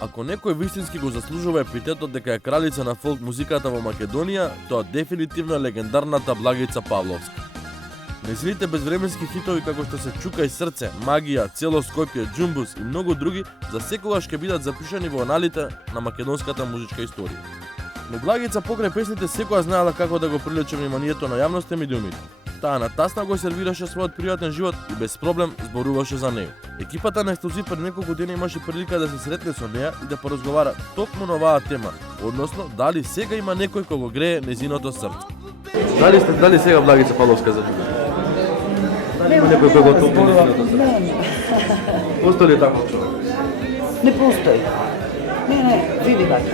Ако некој вистински го заслужува епитетот дека е кралица на фолк музиката во Македонија, тоа дефинитивно е легендарната Благица Павловска. Нејзините безвременски хитови како што се Чукај срце, Магија, Цело Скопје, Џумбус и многу други за секогаш ќе бидат запишани во аналите на македонската музичка историја. Но Благица покрај песните секоја знаела како да го привлече вниманието на јавноста и медиумите. Таа на тасна го сервираше својот приватен живот и без проблем зборуваше за неј. Екипата на Ексклузив пред неколку дена имаше прилика да се сретне со неа и да поразговара токму на оваа тема, односно дали сега има некој кој го грее незиното срце. Дали сега Благица Павловска за џуба? Има некој кој го топи незиното срце? Не. Постои ли таков човек? Не постои. Не, види вака.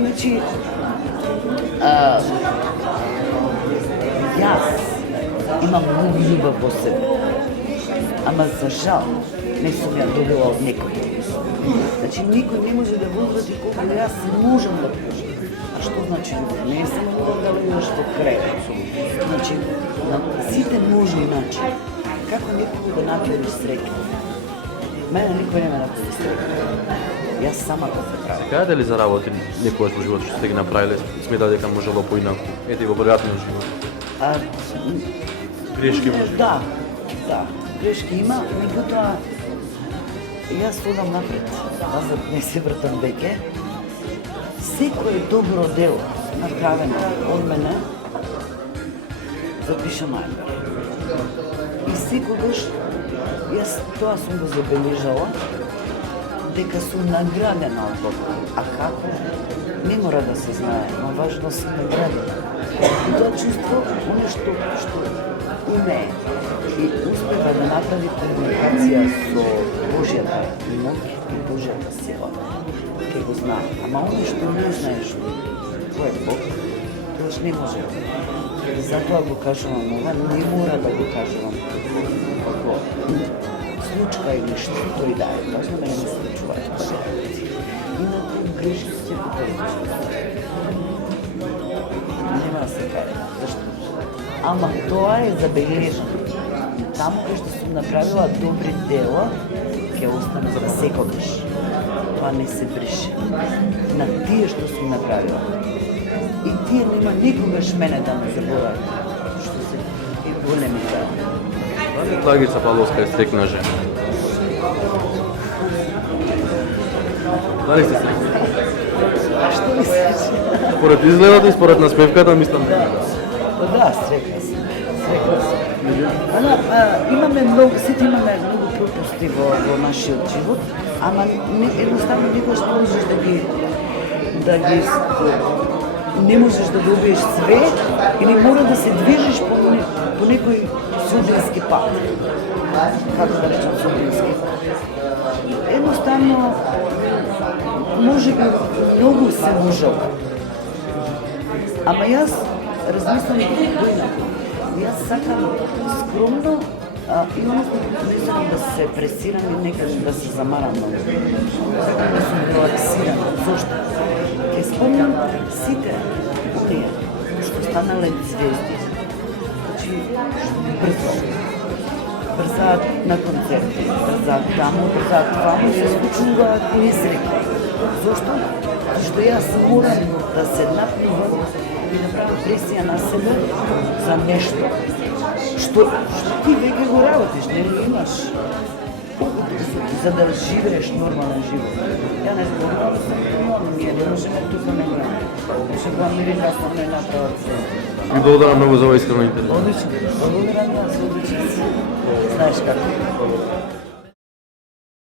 Значи, јас имам многу љубов во себе. Ама за жал не сум ја добила од некој. Значи, никој не може да возврати колку јас можам да пушам. А што значи љубов? Не е само љубов да легнеш во кревет. Значи, на сите можни начини. Како некој да направиш среќа? Мене никој не ме направи среќа. Јас сама го правам. Каде ли заработи некој во живот што сте ги направиле? Смета дека можело поинаку? Ете во веројатниот живот. Грешки може? Да, грешки има, меѓутоа јас одам напред, назад не се вртам веќе. Секој добро дело направено од мене запишам ајде. И секогаш јас тоа сум го забележала дека сум наградена од Бога. А како? Не мора да се знае, но важно сум наградена. И тоа чувство, оно што умее и успева да направи комуникација со Божјата моќ и Божјата сила, ќе го знае. Ама оно што не знаеш кој е Бог, тоаш не може. И затоа го кажувам ова, не мора да го кажувам како случка или што и да е. Важно да не се случуваат памети. И на тој грешки се нема да се каже. Зашто? Ама тоа е забележано. Таму кај што сум направила добри дела, ќе остане за секогаш. Тоа не се брише. На тие што сум направила. И тие нема никогаш мене да ме заборават. Што се големи дела. Дали Благица Павловска е стрикна жена? Дали сте стрикна? А што ми се? Според изгледот и според наспевката мислам дека Да, стрикна сум. Ама имаме многу, сите имаме многу пропусти во нашиот живот, ама едноставно никош не можеш не можеш да добиеш све или мора да се движиш по некој судбински пат. Како да речам судбински? Едноставно може би многу се можело. Ама јас размислам поинаку. Јас сакам скромно и не сакам да се пресирам и некаш да се замарам многу. Сакам да сум релаксирана. Зошто? Ке спомнам сите оние што станале звезди. Значи, брзаат на концерти, брзаат таму, брзаат таму, се случуваат несреќи. Зошто? Зашто јас морам да се напнувам и да правам пресија на себе за нешто. Што ти веќе го работиш, не ли имаш за да живееш нормален живот. Ја не зборувам да сум нормална, ние не можеме тука не гледаме. Ще го Америка сме не направат се. Ви благодарам многу за овој искрено интервју. Одлично, благодарам јас, одлично. Знаеш како.